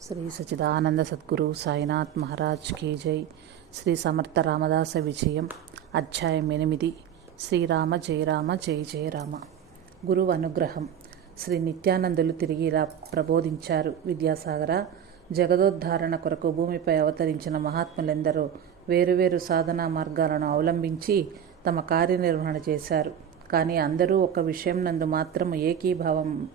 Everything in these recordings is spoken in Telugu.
శ్రీ సచిదానంద సద్గురు సాయినాథ్ మహారాజ్ కీ జై. శ్రీ సమర్థ రామదాస విజయం. అధ్యాయం ఎనిమిది. శ్రీరామ జయరామ జయ జయ రామ. గురువు అనుగ్రహం. శ్రీ నిత్యానందులు తిరిగి ఇలా ప్రబోధించారు విద్యాసాగర. జగదోద్ధారణ కొరకు భూమిపై అవతరించిన మహాత్ములెందరూ వేరువేరు సాధనా మార్గాలను అవలంబించి తమ కార్యనిర్వహణ చేశారు. కానీ అందరూ ఒక విషయం నందు మాత్రం ఏకీభావం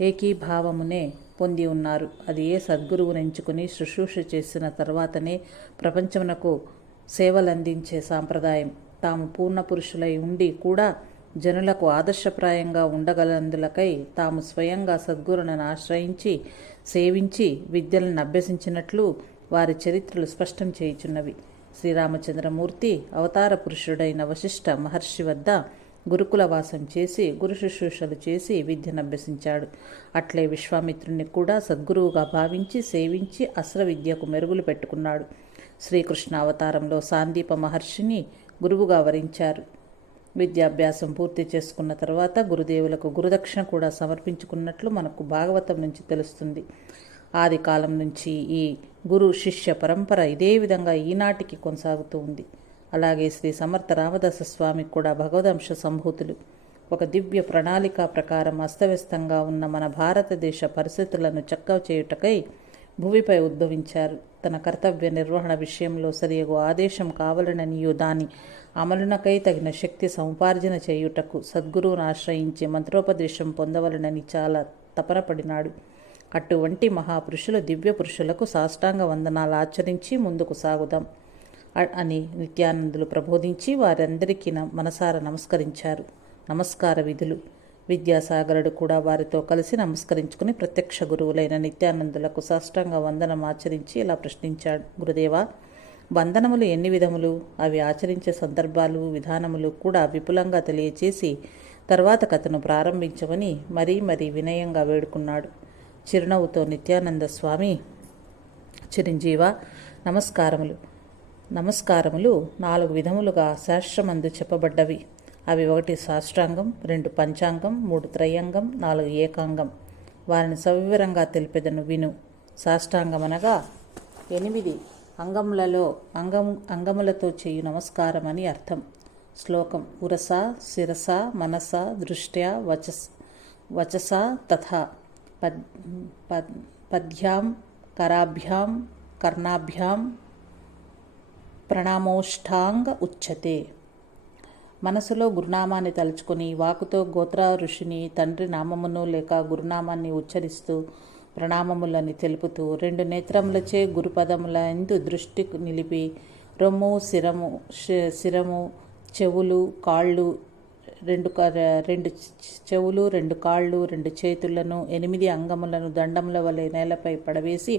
ఏకీభావమునే పొంది ఉన్నారు. అది ఏ సద్గురువును ఎంచుకుని శుశ్రూష చేసిన తర్వాతనే ప్రపంచమునకు సేవలందించే సాంప్రదాయం. తాము పూర్ణ పురుషులై ఉండి కూడా జనులకు ఆదర్శప్రాయంగా ఉండగలందులకై తాము స్వయంగా సద్గురులను ఆశ్రయించి సేవించి విద్యలను అభ్యసించినట్లు వారి చరిత్రలు స్పష్టం చేయుచున్నవి. శ్రీరామచంద్రమూర్తి అవతార పురుషుడైన వశిష్ఠ మహర్షి వద్ద గురుకుల వాసం చేసి గురు శుశ్రూషలు చేసి విద్యను అభ్యసించాడు. అట్లే విశ్వామిత్రుని కూడా సద్గురువుగా భావించి సేవించి అస్త్ర విద్యకు మెరుగులు పెట్టుకున్నాడు. శ్రీకృష్ణ అవతారంలో సాందీప మహర్షిని గురువుగా వరించారు. విద్యాభ్యాసం పూర్తి చేసుకున్న తర్వాత గురుదేవులకు గురుదక్షిణ కూడా సమర్పించుకున్నట్లు మనకు భాగవతం నుంచి తెలుస్తుంది. ఆది కాలం నుంచి ఈ గురు శిష్య పరంపర ఇదే విధంగా ఈనాటికి కొనసాగుతూ ఉంది. అలాగే శ్రీ సమర్థ రామదాస స్వామికి కూడా భగవదంశ సంభూతులు. ఒక దివ్య ప్రణాళిక ప్రకారం అస్తవ్యస్తంగా ఉన్న మన భారతదేశ పరిస్థితులను చక్కవ చేయుటకై భూమిపై ఉద్భవించారు. తన కర్తవ్య నిర్వహణ విషయంలో సరియగు ఆదేశం కావాలననియు దాని అమలునకై తగిన శక్తి సముపార్జన చేయుటకు సద్గురువును ఆశ్రయించి మంత్రోపదేశం పొందవలనని చాలా తపనపడినాడు. అటువంటి మహాపురుషులు దివ్య పురుషులకు సాష్టాంగ వందనాలు ఆచరించి ముందుకు సాగుదాం. అని నిత్యానందులు ప్రబోధించి వారందరికీ మనసార నమస్కరించారు. నమస్కార విధులు. విద్యాసాగరుడు కూడా వారితో కలిసి నమస్కరించుకుని ప్రత్యక్ష గురువులైన నిత్యానందులకు సాష్టాంగ వందనం ఆచరించి ఇలా ప్రశ్నించాడు. గురుదేవా వందనములు ఎన్ని విధములు? అవి ఆచరించే సందర్భాలు విధానములు కూడా విపులంగా తెలియచేసి తర్వాత కథను ప్రారంభించమని మరీ మరీ వినయంగా వేడుకున్నాడు. చిరునవ్వుతో నిత్యానంద స్వామి చిరంజీవ నమస్కారములు. నమస్కారములు నాలుగు విధములుగా శాస్త్రమందు చెప్పబడ్డవి. అవి ఒకటి సాష్టాంగం రెండు పంచాంగం మూడు త్రయంగం నాలుగు ఏకాంగం. వారిని సవివరంగా తెలిపేదను విను. సాష్టాంగం అనగా ఎనిమిది అంగములలో అంగం అంగములతో చేయు నమస్కారం అని అర్థం. శ్లోకం ఉరస శిరస మనస దృష్ట్యా వచస్ వచస తథా. పద్ పద్ పద్భ్యాం కరాభ్యాం కర్ణాభ్యాం ప్రణామోష్ఠాంగ ఉచ్యతే. మనసులో గురునామాన్ని తలుచుకొని వాకుతో గోత్ర ఋషిని తండ్రి నామమును లేక గురునామాన్ని ఉచ్చరిస్తూ ప్రణామములని తెలుపుతూ రెండు నేత్రములచే గురుపదముల ఎందు దృష్టి నిలిపి రొమ్ము శిరము శిరము చెవులు కాళ్ళు రెండు రెండు చెవులు రెండు కాళ్ళు రెండు చేతులను ఎనిమిది అంగములను దండముల వలె నేలపై పడవేసి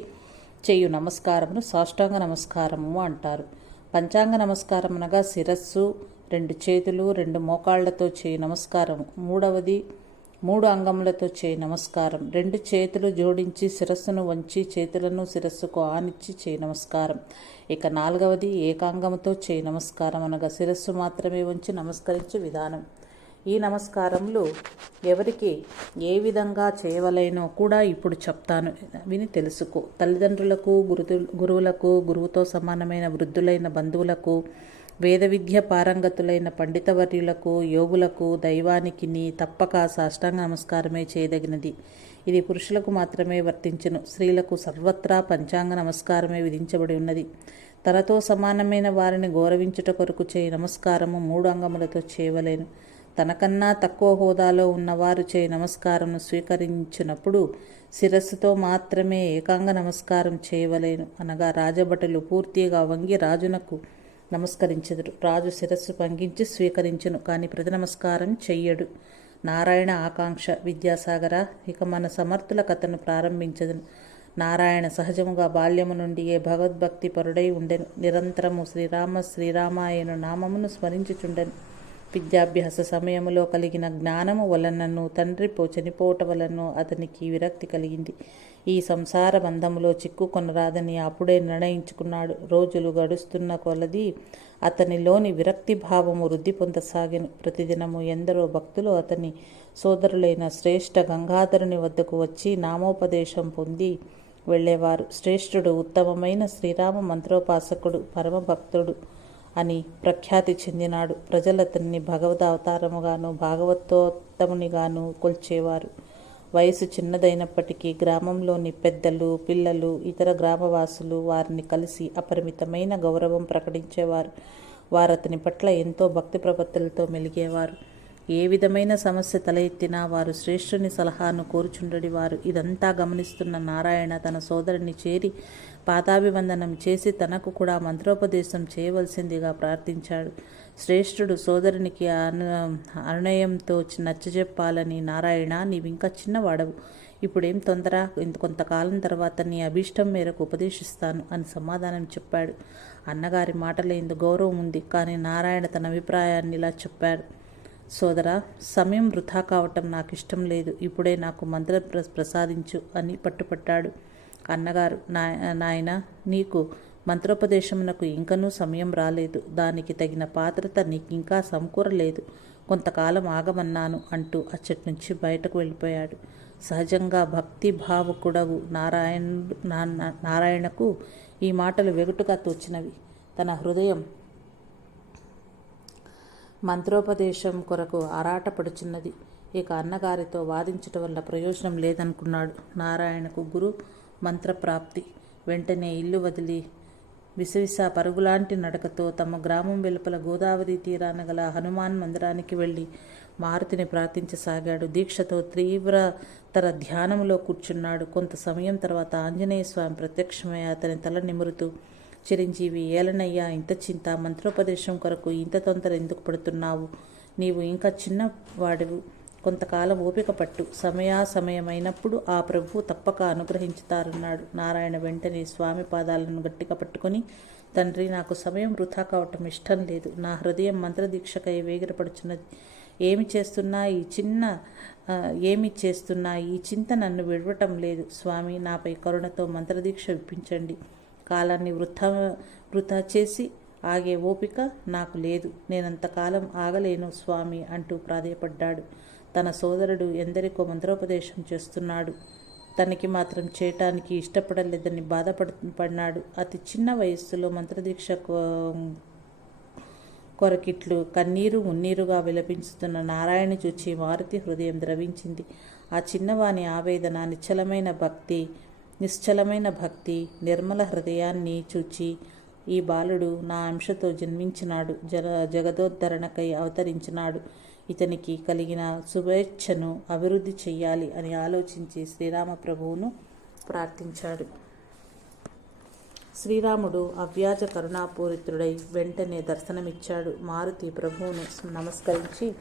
చేయు నమస్కారమును సాష్టాంగ నమస్కారము అంటారు. పంచాంగ నమస్కారం అనగా శిరస్సు రెండు చేతులు రెండు మోకాళ్ళతో చేయి నమస్కారం. మూడవది మూడు అంగములతో చేయి నమస్కారం. రెండు చేతులు జోడించి శిరస్సును వంచి చేతులను శిరస్సుకు ఆనిచ్చి చేయి నమస్కారం. ఇక నాలుగవది ఏకాంగముతో చేయి నమస్కారం అనగా శిరస్సు మాత్రమే ఉంచి నమస్కరించే విధానం. ఈ నమస్కారములు ఎవరికి ఏ విధంగా చేయవలైనో కూడా ఇప్పుడు చెప్తాను. విని తెలుసుకో. తల్లిదండ్రులకు గురు గురువులకు గురువుతో సమానమైన వృద్ధులైన బంధువులకు వేద విద్య పారంగతులైన పండితవర్యులకు యోగులకు దైవానికి తప్పక సాష్టాంగ నమస్కారమే చేయదగినది. ఇది పురుషులకు మాత్రమే వర్తించును. స్త్రీలకు సర్వత్రా పంచాంగ నమస్కారమే విధించబడి ఉన్నది. తనతో సమానమైన వారిని గౌరవించుట కొరకు చేయి నమస్కారము మూడు అంగములతో చేయవలేను. తనకన్నా తక్కువ హోదాలో ఉన్నవారు చేయి నమస్కారం స్వీకరించినప్పుడు శిరస్సుతో మాత్రమే ఏకాంగ నమస్కారం చేయవలేను. అనగా రాజభటులు పూర్తిగా వంగి రాజునకు నమస్కరించెదరు. రాజు శిరస్సు పంగించి స్వీకరించును కానీ ప్రతి నమస్కారం చెయ్యడు. నారాయణ ఆకాంక్ష విద్యాసాగర ఇక మన సమర్థుల కథను ప్రారంభించదును. నారాయణ సహజముగా బాల్యము నుండి ఏ భగవద్భక్తి పరుడై ఉండెను. నిరంతరము శ్రీరామ శ్రీరామాయను నామమును స్మరించుచుండెను. విద్యాభ్యాస సమయంలో కలిగిన జ్ఞానము వలనను తండ్రి పో చనిపోవట వలన అతనికి విరక్తి కలిగింది. ఈ సంసార బంధములో చిక్కుకొనరాదని అప్పుడే నిర్ణయించుకున్నాడు. రోజులు గడుస్తున్న కొలది అతనిలోని విరక్తి భావము వృద్ధి పొందసాగెను. ప్రతిదినము ఎందరో భక్తులు అతని సోదరులైన శ్రేష్ఠ గంగాధరుని వద్దకు వచ్చి నామోపదేశం పొంది వెళ్ళేవారు. శ్రేష్ఠుడు ఉత్తమమైన శ్రీరామ మంత్రోపాసకుడు పరమభక్తుడు. అని ప్రఖ్యాతి చెందినాడు. ప్రజలతన్ని భగవద్ అవతారముగాను భాగవతోత్తమునిగాను కొల్చేవారు. వయసు చిన్నదైనప్పటికీ గ్రామంలోని పెద్దలు పిల్లలు ఇతర గ్రామవాసులు వారిని కలిసి అపరిమితమైన గౌరవం ప్రకటించేవారు. వారతని పట్ల ఎంతో భక్తి ప్రపత్తులతో మెలిగేవారు. ఏ విధమైన సమస్య తల ఎత్తినా వారు శ్రేష్ఠుని సలహాను కోరుచుండడి వారు. ఇదంతా గమనిస్తున్న నారాయణ తన సోదరుని చేరి పాదాభివందనం చేసి తనకు కూడా మంత్రోపదేశం చేయవలసిందిగా ప్రార్థించాడు. శ్రేష్ఠుడు సోదరునికి అను అనునయంతో నచ్చజెప్పాలని నారాయణ నీవింకా చిన్నవాడవు. ఇప్పుడేం తొందర? ఇంత కొంతకాలం తర్వాత నీ అభీష్టం మేరకు ఉపదేశిస్తాను అని సమాధానం చెప్పాడు. అన్నగారి మాటలే ఇందు గౌరవం ఉంది. కానీ నారాయణ తన అభిప్రాయాన్ని ఇలా చెప్పాడు. సోదరా సమయం వృధా కావటం నాకు ఇష్టం లేదు. ఇప్పుడే నాకు మంత్ర ప్ర- ప్రసాదించు అని పట్టుపట్టాడు అన్నగారు. నా నాయన నీకు మంత్రోపదేశమునకు ఇంకనూ సమయం రాలేదు. దానికి తగిన పాత్రత నీకు ఇంకా సమకూరలేదు కొంతకాలం ఆగమన్నాను అంటూ అచ్చటి నుంచి బయటకు వెళ్ళిపోయాడు. సహజంగా భక్తి భావకుడవు నారాయణుడు నా- నారాయణకు ఈ మాటలు వెగుటుగా తోచినవి. తన హృదయం మంత్రోపదేశం కొరకు ఆరాటపడుచున్నది. ఇక అన్నగారితో వాదించటం వల్ల ప్రయోజనం లేదనుకున్నాడు నారాయణకు గురు మంత్రప్రాప్తి. వెంటనే ఇల్లు వదిలి విసవిస పరుగులాంటి నడకతో తమ గ్రామం వెలుపల గోదావరి తీరాన గల హనుమాన్ మందిరానికి వెళ్ళి మారుతిని ప్రార్థించసాగాడు. దీక్షతో తీవ్రతర ధ్యానంలో కూర్చున్నాడు. కొంత సమయం తర్వాత ఆంజనేయ స్వామి ప్రత్యక్షమై అతని తల నిమురుతూ చిరంజీవి ఏలనయ్యా ఇంత చింత మంత్రోపదేశం కొరకు ఇంత తొందర ఎందుకు పడుతున్నావు? నీవు ఇంకా చిన్నవాడివు. కొంతకాలం ఓపిక పట్టు. సమయాసమయమైనప్పుడు ఆ ప్రభువు తప్పక అనుగ్రహించుతారన్నాడు. నారాయణ వెంటనే స్వామి పాదాలను గట్టిగా పట్టుకొని తండ్రి నాకు సమయం వృధా కావటం ఇష్టం లేదు. నా హృదయం మంత్రదీక్షకై వేగిరపడుచున్నది ఏమి చేస్తున్నా ఈ చిన్న ఏమి చేస్తున్నా ఈ చింత నన్ను విడవటం లేదు. స్వామి నాపై కరుణతో మంత్రదీక్ష ఇప్పించండి. కాలాన్ని వృథా వృథా చేసి ఆగే ఓపిక నాకు లేదు. నేనంతకాలం ఆగలేను స్వామి అంటూ ప్రాధేయపడ్డాడు. తన సోదరుడు ఎందరికో మంత్రోపదేశం చేస్తున్నాడు. తనకి మాత్రం చేయటానికి ఇష్టపడలేదని బాధపడ అతి చిన్న వయస్సులో మంత్రదీక్ష కో- కొరకిట్లు కన్నీరు మున్నీరుగా విలపించుతున్న నారాయణ చూచి మారుతి హృదయం ద్రవించింది. ఆ చిన్నవాని ఆవేదన నిశ్చలమైన భక్తి నిశ్చలమైన భక్తి నిర్మల హృదయాన్ని చూచి ఈ బాలుడు నా అంశతో జన్మించినాడు జగ జగదోద్ధరణకై అవతరించినాడు. ఇతనికి కలిగిన శుభేచ్ఛను అభివృద్ధి చెయ్యాలి అని ఆలోచించి శ్రీరామ ప్రభువును ప్రార్థించాడు. శ్రీరాముడు అవ్యాజ కరుణాపూరితుడై వెంటనే దర్శనమిచ్చాడు. మారుతి ప్రభువును నమస్కరించి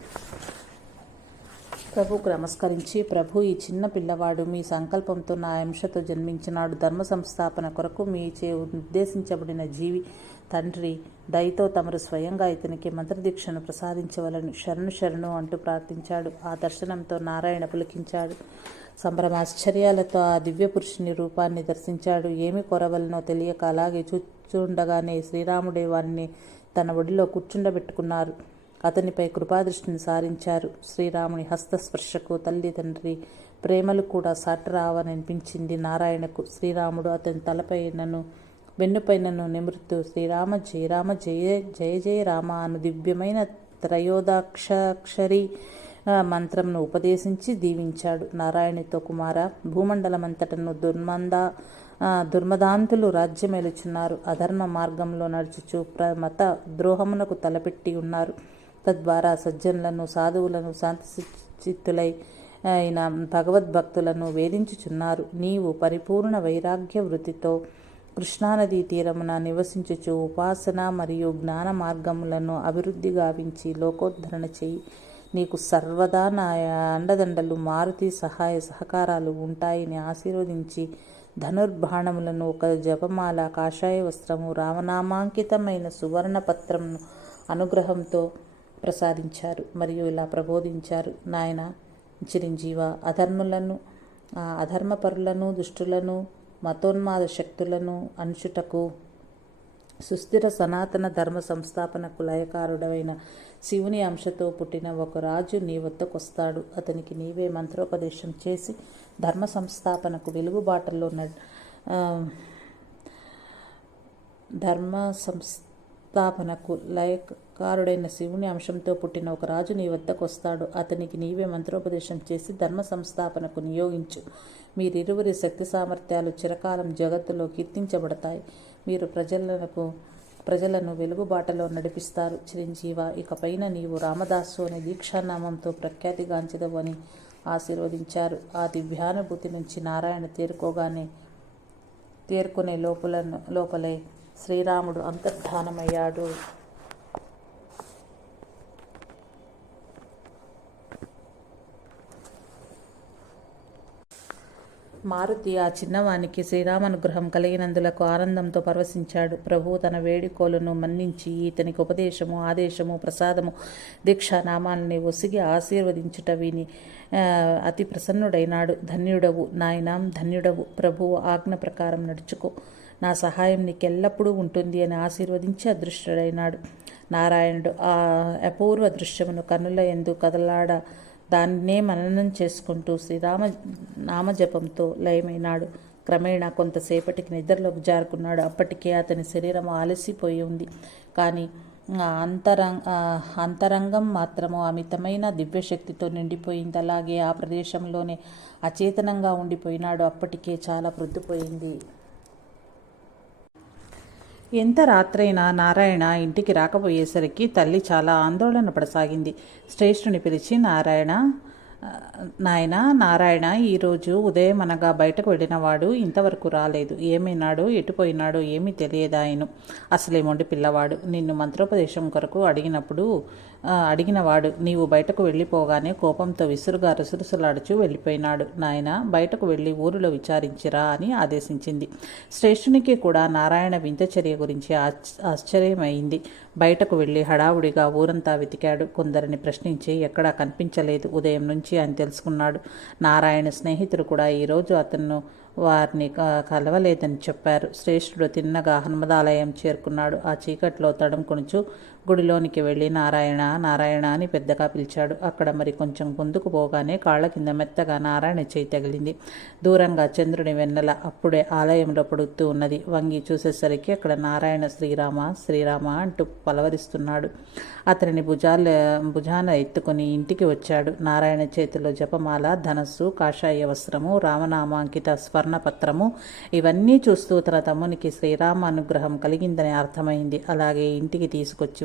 ప్రభుకు నమస్కరించి ప్రభు ఈ చిన్న పిల్లవాడు మీ సంకల్పంతో నా అంశతో జన్మించినాడు. ధర్మ సంస్థాపన కొరకు మీ చే ఉద్దేశించబడిన జీవి తండ్రి దయతో తమరు స్వయంగా ఇతనికి మంత్రదీక్షను ప్రసాదించవలను. శరణు శరణు అంటూ ప్రార్థించాడు. ఆ దర్శనంతో నారాయణ పులికించాడు. సంభ్రమాశ్చర్యాలతో ఆ దివ్య పురుషుని రూపాన్ని దర్శించాడు. ఏమి కొరవలనో తెలియక అలాగే చూచుండగానే శ్రీరాముడే వారిని తన ఒడిలో కూర్చుండబెట్టుకున్నారు. అతనిపై కృపాదృష్టిని సారించారు. శ్రీరాముని హస్తస్పర్శకు తల్లి తండ్రి ప్రేమలు కూడా సాటరావననిపించింది నారాయణకు. శ్రీరాముడు అతని తలపై నన్ను వెన్నుపైనను నిమృత్తు శ్రీరామ జయ రామ జయ జయ జయ రామ అను దివ్యమైన త్రయోదాక్షాక్షరి మంత్రంను ఉపదేశించి దీవించాడు. నారాయణితో కుమార భూమండలమంతటను దుర్మంద దుర్మదాంతులు రాజ్యమేలుచున్నారు. అధర్మ మార్గంలో నడుచుచు ప్ర మత ద్రోహమునకు తలపెట్టి ఉన్నారు. తద్వారా సజ్జనులను సాధువులను శాంతచిత్తులై అయిన భగవద్భక్తులను వేధించుచున్నారు. నీవు పరిపూర్ణ వైరాగ్య వృత్తితో కృష్ణానదీ తీరమున నివసించుచు ఉపాసన మరియు జ్ఞాన మార్గములను అభివృద్ధి గావించి లోకోద్ధరణ చేయి. నీకు సర్వదా నా అండదండలు మారుతి సహాయ సహకారాలు ఉంటాయని ఆశీర్వదించి ధనుర్బాణములను ఒక జపమాల కాషాయ వస్త్రము రామనామాంకితమైన సువర్ణ పత్రంను అనుగ్రహంతో ప్రసాదించారు మరియు ఇలా ప్రబోధించారు. నాయన చిరంజీవ అధర్ములను అధర్మపరులను దుష్టులను మతోన్మాద శక్తులను అంచుటకు సుస్థిర సనాతన ధర్మ సంస్థాపనకు లయకారుడైన శివుని అంశతో పుట్టిన ఒక రాజు నీ వద్దకొస్తాడు. అతనికి నీవే మంత్రోపదేశం చేసి ధర్మ సంస్థాపనకు వెలుగుబాటల్లో ధర్మ సంస్థాపనకు కారుడైన శివుని అంశంతో పుట్టిన ఒక రాజు నీ వద్దకు వస్తాడు అతనికి నీవే మంత్రోపదేశం చేసి ధర్మ సంస్థాపనకు నియోగించు. మీరిరువురి శక్తి సామర్థ్యాలు చిరకాలం జగత్తులో కీర్తించబడతాయి. మీరు ప్రజలకు ప్రజలను వెలుగుబాటలో నడిపిస్తారు. చిరంజీవ ఇకపైన నీవు రామదాసు అనే దీక్షానామంతో ప్రఖ్యాతిగాంచదవు అని ఆశీర్వదించారు. ఆ దివ్యానుభూతి నుంచి నారాయణ తేరుకోగానే తేరుకునే లోపల లోపలే శ్రీరాముడు అంతర్ధానమయ్యాడు. మారుతి ఆ చిన్నవానికి శ్రీరామనుగ్రహం కలిగినందులకు ఆనందంతో పరవశించాడు. ప్రభు తన వేడుకోలను మన్నించి ఇతనికి ఉపదేశము ఆదేశము ప్రసాదము దీక్షా నామాలని ఒసిగి ఆశీర్వదించుట విని అతి ప్రసన్నుడైనాడు. ధన్యుడవు నాయనాం ధన్యుడవు. ప్రభువు ఆజ్ఞ ప్రకారం నడుచుకో. నా సహాయం నీకెల్లప్పుడూ ఉంటుంది అని ఆశీర్వదించి అదృష్టుడైనాడు. నారాయణుడు ఆ అపూర్వ దృశ్యమును కన్నుల ఎందు కదలాడ దాన్నే మననం చేసుకుంటూ శ్రీరామ నామజపంతో లయమైనాడు. క్రమేణా కొంతసేపటికి నిద్రలోకి జారుకున్నాడు. అప్పటికే అతని శరీరం ఆలసిపోయి ఉంది. కానీ అంతరంగ అంతరం అంతరంగం మాత్రము అమితమైన దివ్యశక్తితో నిండిపోయింది. అలాగే ఆ ప్రదేశంలోనే అచేతనంగా ఉండిపోయినాడు. అప్పటికే చాలా ప్రొద్దుపోయింది ఎంత రాత్రైనా నారాయణ ఇంటికి రాకపోయేసరికి తల్లి చాలా ఆందోళన పడసాగింది. శ్రేష్ఠుని పిలిచి నారాయణ నాయన నారాయణ ఈరోజు ఉదయం అనగా బయటకు వెళ్ళినవాడు ఇంతవరకు రాలేదు. ఏమైనాడో ఎటుపోయినాడో ఏమీ తెలియదాయను. అసలేమొండి పిల్లవాడు. నిన్ను మంత్రోపదేశం కొరకు అడిగినప్పుడు అడిగినవాడు నీవు బయటకు వెళ్ళిపోగానే కోపంతో విసురుగా రుసురుసులాడుచు వెళ్ళిపోయినాడు. నాయన బయటకు వెళ్ళి ఊరిలో విచారించిరా అని ఆదేశించింది. శ్రేష్ఠునికి కూడా నారాయణ వింత చర్య గురించి ఆశ్చర్యమైంది. బయటకు వెళ్ళి హడావుడిగా ఊరంతా వెతికాడు. కొందరిని ప్రశ్నించి ఎక్కడా కనిపించలేదు. ఉదయం నుంచి అని తెలుసుకున్నాడు. నారాయణ స్నేహితుడు కూడా ఈరోజు అతను వారిని కలవలేదని చెప్పారు. శ్రేష్ఠుడు తిన్నగా హనుమదాలయం చేరుకున్నాడు. ఆ చీకట్లో తడుముకొనుచు గుడిలోనికి వెళ్ళి నారాయణ నారాయణ అని పెద్దగా పిలిచాడు. అక్కడ మరి కొంచెం ముందుకు పోగానే కాళ్ళ కింద మెత్తగా నారాయణ చేయి తగిలింది. దూరంగా చంద్రుని వెన్నెల అప్పుడే ఆలయంలో పడుతూ ఉన్నది. వంగి చూసేసరికి అక్కడ నారాయణ శ్రీరామ శ్రీరామ అంటూ పలవరిస్తున్నాడు. అతనిని భుజాల భుజాన ఎత్తుకొని ఇంటికి వచ్చాడు. నారాయణ చేతిలో జపమాల ధనస్సు కాషాయ వస్త్రము రామనామాంకిత స్వర్ణపత్రము ఇవన్నీ చూస్తూ తన తమ్మునికి శ్రీరామ అనుగ్రహం కలిగిందని అర్థమైంది. అలాగే ఇంటికి తీసుకొచ్చి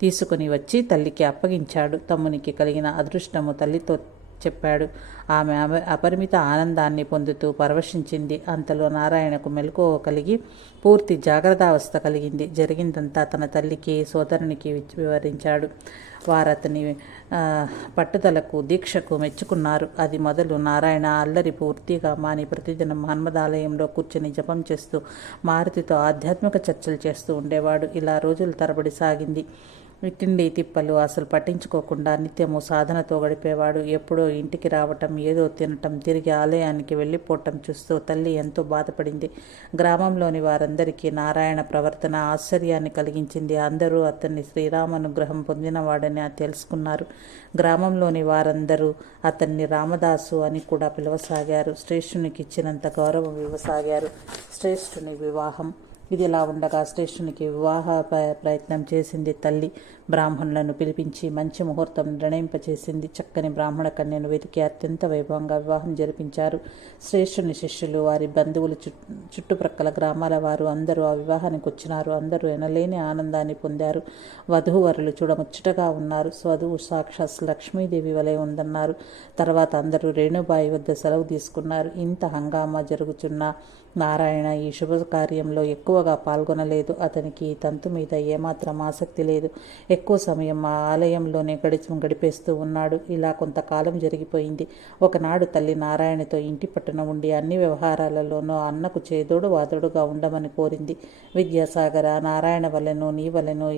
తీసుకుని వచ్చి తల్లికి అప్పగించాడు. తమ్మునికి కలిగిన అదృష్టము తల్లితో చెప్పాడు. ఆమె అపరిమిత ఆనందాన్ని పొందుతూ పరవశించింది. అంతలో నారాయణకు మెలకువ కలిగి పూర్తి జాగ్రత్తావస్థ కలిగింది. జరిగిందంతా తన తల్లికి సోదరునికి వివరించాడు. వారతని అతని పట్టుదలకు దీక్షకు మెచ్చుకున్నారు. అది మొదలు నారాయణ అల్లరి పూర్తిగా మాని ప్రతిదినం మహన్మదాలయంలో కూర్చొని జపం చేస్తూ మారుతితో ఆధ్యాత్మిక చర్చలు చేస్తూ ఉండేవాడు. ఇలా రోజుల తరబడి సాగింది. తిండి తిప్పలు అసలు పట్టించుకోకుండా నిత్యము సాధనతో గడిపేవాడు. ఎప్పుడో ఇంటికి రావటం ఏదో తినటం తిరిగి ఆలయానికి వెళ్ళిపోవటం చూస్తూ తల్లి ఎంతో బాధపడింది. గ్రామంలోని వారందరికీ నారాయణ ప్రవర్తన ఆశ్చర్యాన్ని కలిగించింది. అందరూ అతన్ని శ్రీరామనుగ్రహం పొందినవాడని తెలుసుకున్నారు. గ్రామంలోని వారందరూ అతన్ని రామదాసు అని కూడా పిలవసాగారు. శ్రేష్ఠునికి ఇచ్చినంత గౌరవం ఇవ్వసాగారు. శ్రేష్ఠుని వివాహం ఇది ఇలా ఉండగా శ్రేష్ఠునికి వివాహ ప్ర- ప్రయత్నం చేసింది తల్లి. బ్రాహ్మణులను పిలిపించి మంచి ముహూర్తం నిర్ణయింపచేసింది. చక్కని బ్రాహ్మణ కన్యను వెతికి అత్యంత వైభవంగా వివాహం జరిపించారు. శ్రేష్ఠుని శిష్యులు వారి బంధువులు చుట్- చుట్టుప్రక్కల గ్రామాల వారు అందరూ ఆ వివాహానికి వచ్చినారు. అందరూ ఎనలేని ఆనందాన్ని పొందారు. వధూవరులు చూడముచ్చటగా ఉన్నారు. వధువు సాక్షాత్ లక్ష్మీదేవి వలె ఉందన్నారు. తర్వాత అందరూ రేణుబాయి వద్ద సెలవు తీసుకున్నారు. ఇంత హంగామా జరుగుతున్న నారాయణ ఈ శుభ కార్యంలో ఎక్కువగా పాల్గొనలేదు. అతనికి ఈ తంతు మీద ఏమాత్రం ఆసక్తి లేదు. ఎక్కువ సమయం ఆ ఆలయంలోనే గడిచి గడిపేస్తూ ఉన్నాడు. ఇలా కొంతకాలం జరిగిపోయింది. ఒకనాడు తల్లి నారాయణతో ఇంటి పట్టున ఉండి అన్ని వ్యవహారాలలోనూ అన్నకు చేదోడు వాదోడుగా ఉండమని కోరింది. విద్యాసాగర నారాయణ వలెను నీ వలెను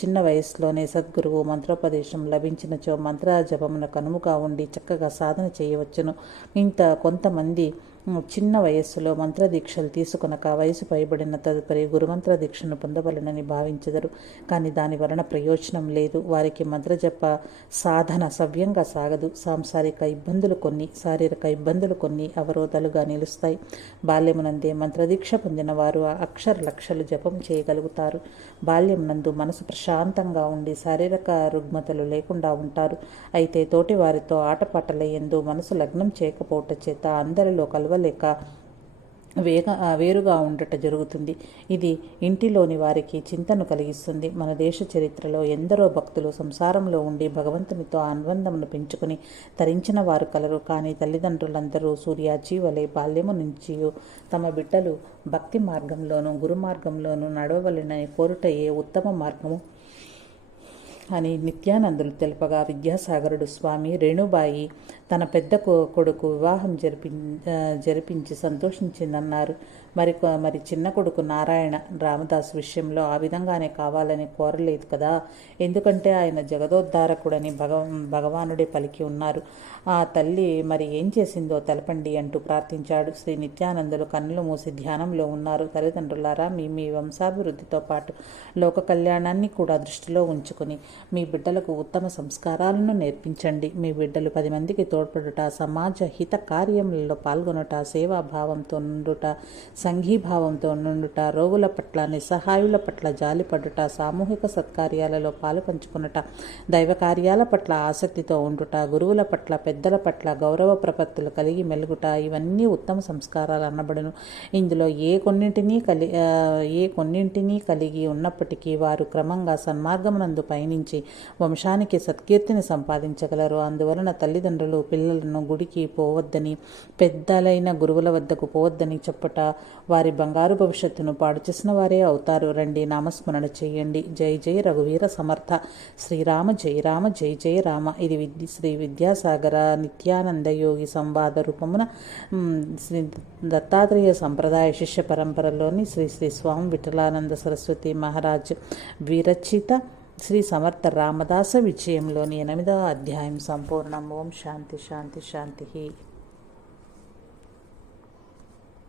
చిన్న వయసులోనే సద్గురువు మంత్రోపదేశం లభించినచో మంత్రజపమున కనుముగా ఉండి చక్కగా సాధన చేయవచ్చును. ఇంత కొంతమంది చిన్న వయస్సులో మంత్రదీక్షలు తీసుకునక వయసు పైబడిన తదుపరి గురుమంత్ర దీక్షను పొందవలనని భావించెదరు. కానీ దాని వలన ప్రయోజనం లేదు. వారికి మంత్రజప సాధన సవ్యంగా సాగదు. సాంసారిక ఇబ్బందులు కొన్ని శారీరక ఇబ్బందులు కొన్ని అవరోధాలుగా నిలుస్తాయి. బాల్యమునందే మంత్రదీక్ష పొందిన వారు అక్షర లక్షలు జపం చేయగలుగుతారు. బాల్యం నందు మనసు ప్రశాంతంగా ఉండి శారీరక రుగ్మతలు లేకుండా ఉంటారు. అయితే తోటి వారితో ఆటపాటల ఎందు మనసు లగ్నం చేయకపోవట చేత అందరిలో కలవలేక వేగ వేరుగా ఉండట జరుగుతుంది. ఇది ఇంటిలోని వారికి చింతను కలిగిస్తుంది. మన దేశ చరిత్రలో ఎందరో భక్తులు సంసారంలో ఉండి భగవంతునితో అనుబంధమును పెంచుకుని తరించిన వారు కలరు. కానీ తల్లిదండ్రులందరూ సూర్యాచి వలె బాల్యము నుంచి తమ బిడ్డలు భక్తి మార్గంలోనూ గురు మార్గంలోనూ నడవలనని కోరుటయే ఉత్తమ మార్గము? అని నిత్యానందులు తెలుపగా విద్యాసాగరుడు స్వామి రేణుబాయి తన పెద్ద కొడుకు వివాహం జరిపి జరిపించి సంతోషించిందన్నారు. మరి మరి చిన్న కొడుకు నారాయణ రామదాస్ విషయంలో ఆ విధంగానే కావాలని కోరలేదు కదా. ఎందుకంటే ఆయన జగదోద్ధారకుడని భగ భగవానుడే పలికి ఉన్నారు. ఆ తల్లి మరి ఏం చేసిందో తెలపండి అంటూ ప్రార్థించాడు. శ్రీ నిత్యానందులు కన్నులు మూసి ధ్యానంలో ఉన్నారు. తల్లిదండ్రులారా మీ మీ వంశాభివృద్ధితో పాటు లోక కళ్యాణాన్ని కూడా దృష్టిలో ఉంచుకుని మీ బిడ్డలకు ఉత్తమ సంస్కారాలను నేర్పించండి. మీ బిడ్డలు పది మందికి తోడ్పడుట సమాజ హిత కార్యములలో పాల్గొనుట సేవాభావంతో నుండుట సంఘీభావంతో నుండుట రోగుల పట్ల నిస్సహాయుల పట్ల జాలిపడుట సామూహిక సత్కార్యాలలో పాలు పంచుకునుట దైవ కార్యాల పట్ల ఆసక్తితో ఉండుట గురువుల పట్ల పెద్దల పట్ల గౌరవ ప్రపత్తులు కలిగి మెలుగుట ఇవన్నీ ఉత్తమ సంస్కారాలు అన్నబడును ఇందులో ఏ కొన్నింటినీ కలి ఏ కొన్నింటినీ కలిగి ఉన్నప్పటికీ వారు క్రమంగా సన్మార్గమునందు పయనించి వంశానికి సత్కీర్తిని సంపాదించగలరు. అందువలన తల్లిదండ్రులు పిల్లలను గుడికి పోవద్దని పెద్దలైన గురువుల వద్దకు పోవద్దని చెప్పట. వారి బంగారు భవిష్యత్తును పాడు చేసిన వారే అవుతారు. రండి నామస్మరణ చేయండి. జై జై రఘువీర సమర్థ. శ్రీరామ జై రామ జై జై రామ. ఇది విద్య శ్రీ విద్యాసాగర నిత్యానంద యోగి సంవాద రూపమున శ్రీ దత్తాత్రేయ సంప్రదాయ శిష్య పరంపరలోని శ్రీ శ్రీ స్వామి విఠలానంద సరస్వతి మహారాజ్ విరచిత శ్రీ సమర్థ రామదాస విజయంలోని ఎనిమిదవ అధ్యాయం సంపూర్ణం. ఓం శాంతి శాంతి శాంతి